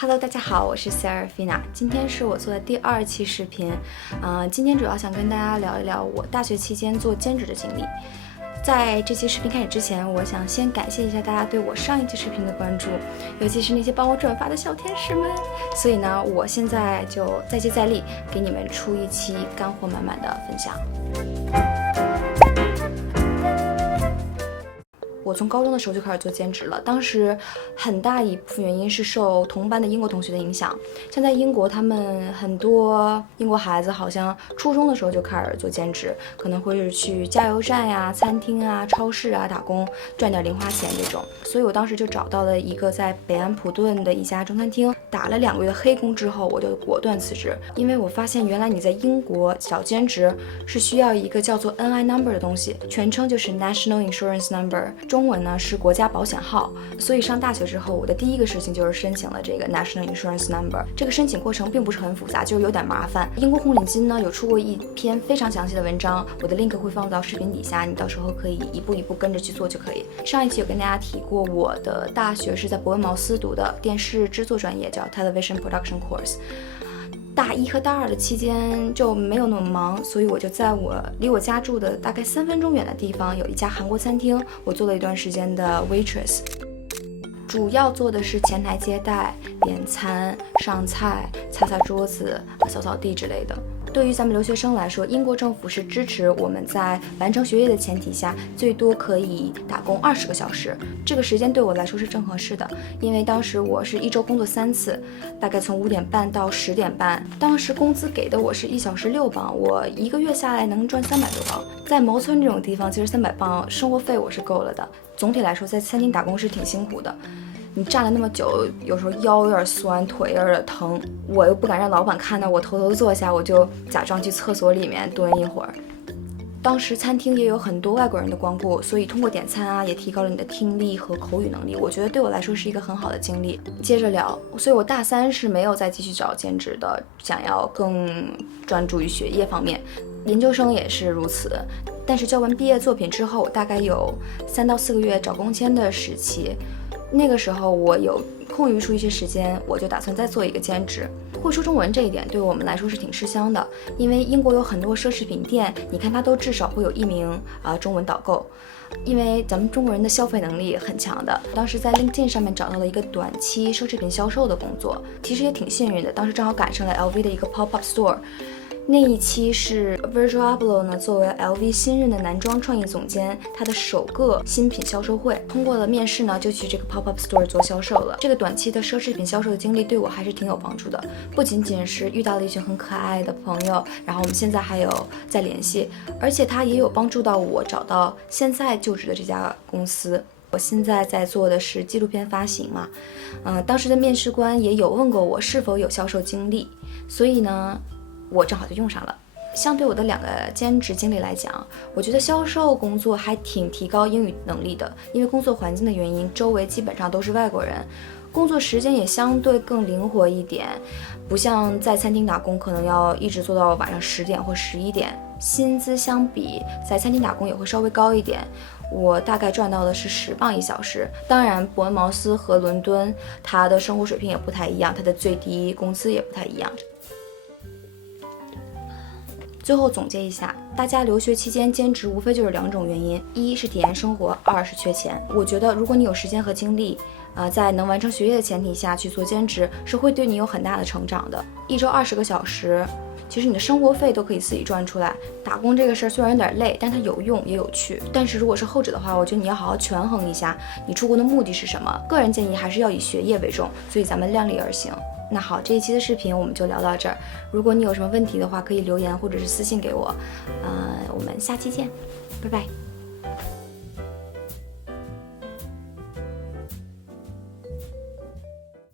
Hello， 大家好，我是 Serafina， 今天是我做的第2期视频。今天主要想跟大家聊一聊我大学期间做兼职的经历。在这期视频开始之前，我想先感谢一下大家对我上一期视频的关注，尤其是那些帮我转发的小天使们。所以呢，我现在就再接再厉，给你们出一期干货满满的分享。我从高中的时候就开始做兼职了，当时很大一部分原因是受同班的英国同学的影响。像在英国，他们很多英国孩子好像初中的时候就开始做兼职，可能会是去加油站呀、餐厅啊、超市啊打工，赚点零花钱这种。所以我当时就找到了一个在北安普顿的一家中餐厅，打了2个月的黑工之后，我就果断辞职，因为我发现原来你在英国找兼职是需要一个叫做 NI number 的东西，全称就是 National Insurance Number， 中文呢是国家保险号。所以上大学之后，我的第一个事情就是申请了这个 National Insurance Number。这个申请过程并不是很复杂，就是有点麻烦。英国红领巾呢有出过一篇非常详细的文章，我的 link 会放到视频底下，你到时候可以一步一步跟着去做就可以。上一期有跟大家提过，我的大学是在伯恩茅斯读的电视制作专业，叫 Television Production Course。大1和大2的期间就没有那么忙，所以我就在离我家住的大概3分钟远的地方有一家韩国餐厅，我做了一段时间的 waitress， 主要做的是前台接待、点餐、上菜、擦擦桌子、扫扫地之类的。对于咱们留学生来说，英国政府是支持我们在完成学业的前提下，最多可以打工20个小时。这个时间对我来说是正合适的，因为当时我是1周工作3次，大概从5点半到10点半。当时工资给的我是1小时6磅，我1个月下来能赚300多磅。在茅村这种地方，其实300磅生活费我是够了的。总体来说，在餐厅打工是挺辛苦的。你站了那么久，有时候腰有点酸，腿有点疼，我又不敢让老板看到我偷偷坐下，我就假装去厕所里面蹲一会儿。当时餐厅也有很多外国人的光顾，所以通过点餐啊，也提高了你的听力和口语能力。我觉得对我来说是一个很好的经历。接着聊，所以我大3是没有再继续找兼职的，想要更专注于学业方面。研究生也是如此，但是交完毕业作品之后，我大概有3到4个月找工签的时期。那个时候我有空余出一些时间，我就打算再做一个兼职。会说中文这一点对我们来说是挺吃香的，因为英国有很多奢侈品店，你看它都至少会有1名中文导购，因为咱们中国人的消费能力很强的。当时在 LinkedIn 上面找到了一个短期奢侈品销售的工作，其实也挺幸运的，当时正好赶上了 LV 的一个 pop-up store。那一期是 Virgil Abloh 呢作为 LV 新任的男装创意总监，他的首个新品销售会，通过了面试呢，就去这个 pop-up store 做销售了。这个短期的奢侈品销售的经历对我还是挺有帮助的，不仅仅是遇到了一群很可爱的朋友，然后我们现在还有在联系，而且他也有帮助到我找到现在就职的这家公司。我现在在做的是纪录片发行嘛，当时的面试官也有问过我是否有销售经历，所以呢我正好就用上了。相对我的2个兼职经历来讲，我觉得销售工作还挺提高英语能力的，因为工作环境的原因，周围基本上都是外国人，工作时间也相对更灵活一点，不像在餐厅打工可能要一直做到晚上10点或11点。薪资相比在餐厅打工也会稍微高一点，我大概赚到的是10磅1小时。当然伯恩茅斯和伦敦它的生活水平也不太一样，它的最低工资也不太一样。最后总结一下，大家留学期间兼职无非就是2种原因，一是体验生活，2是缺钱。我觉得如果你有时间和精力，在能完成学业的前提下去做兼职，是会对你有很大的成长的。1周20个小时，其实你的生活费都可以自己赚出来。打工这个事儿虽然有点累，但它有用也有趣。但是如果是后者的话，我觉得你要好好权衡一下，你出国的目的是什么。个人建议还是要以学业为重，所以咱们量力而行。那好，这一期的视频我们就聊到这儿。如果你有什么问题的话，可以留言或者是私信给我。我们下期见，拜拜。